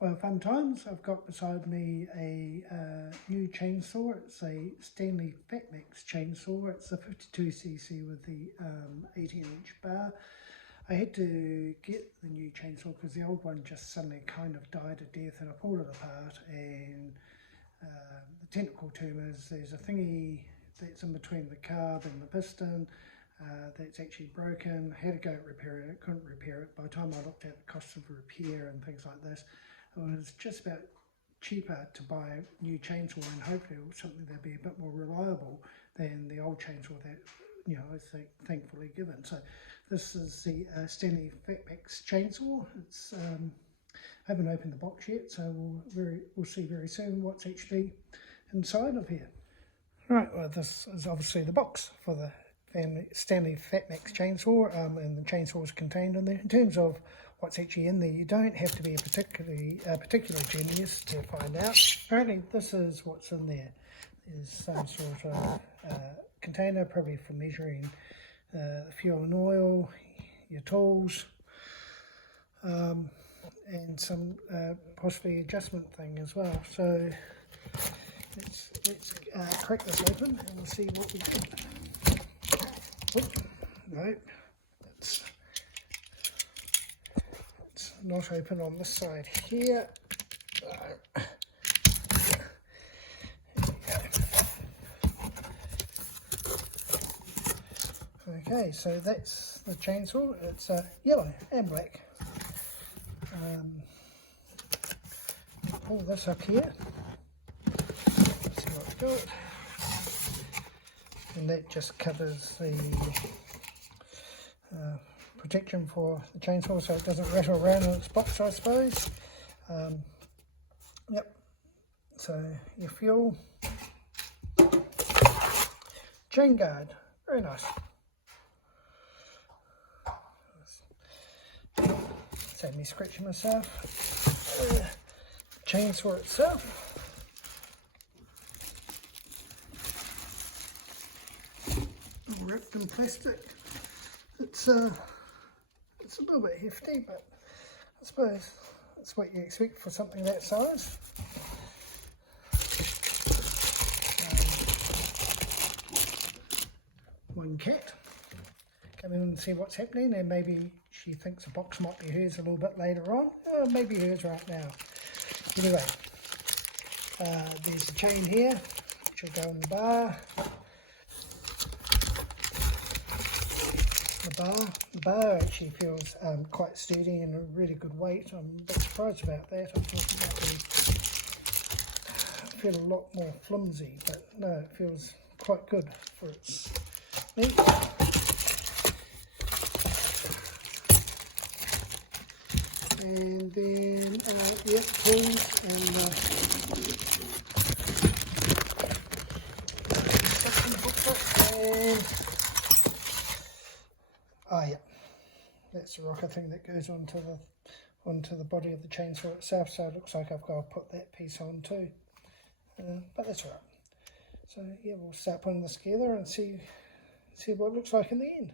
Well, fun times. I've got beside me a new chainsaw. It's a Stanley Fatmax chainsaw. It's the 52cc with the 18-inch bar. I had to get the new chainsaw because the old one just suddenly kind of died a death, and I pulled it apart, and the technical term is there's a thingy that's in between the carb and the piston that's actually broken. I had to go repair it. I couldn't repair it. By the time I looked at the cost of repair and things like this, it was just about cheaper to buy a new chainsaw, and hopefully something that'd be a bit more reliable than the old chainsaw that I was thankfully given. So this is the Stanley Fatmax chainsaw. It's I haven't opened the box yet, so we'll see very soon what's actually inside of here. Right, well, this is obviously the box for the Stanley Fatmax chainsaw, and the chainsaw is contained in there. In terms of what's actually in there, you don't have to be a particular genius to find out. Apparently this is what's in there. There's some sort of container, probably for measuring fuel and oil, your tools, and some possibly adjustment thing as well. So let's crack this open and we'll see what we get. No, it's not open on this side here. Okay, so that's the chainsaw. It's yellow and black. Pull this up here. Let's see what we got. And that just covers the protection for the chainsaw so it doesn't rattle around in its box, I suppose. Yep. So your fuel. Chain guard. Very nice. Save me scratching myself. Chainsaw itself. Wrapped in plastic. It's a little bit hefty, but I suppose that's what you expect for something that size. One cat. Come in and see what's happening, and maybe she thinks the box might be hers a little bit later on, or maybe hers right now. Anyway, there's the chain here, which will go in the bar. The bar actually feels quite sturdy and a really good weight. I'm a bit surprised about that. I thought it might feel a lot more flimsy, but no, it feels quite good for its meat. And then, yep, tools and section booklet, and yeah, that's the rocker thing that goes onto the body of the chainsaw itself. So it looks like I've got to put that piece on too, but that's all right. So yeah, we'll start putting this together and see what it looks like in the end.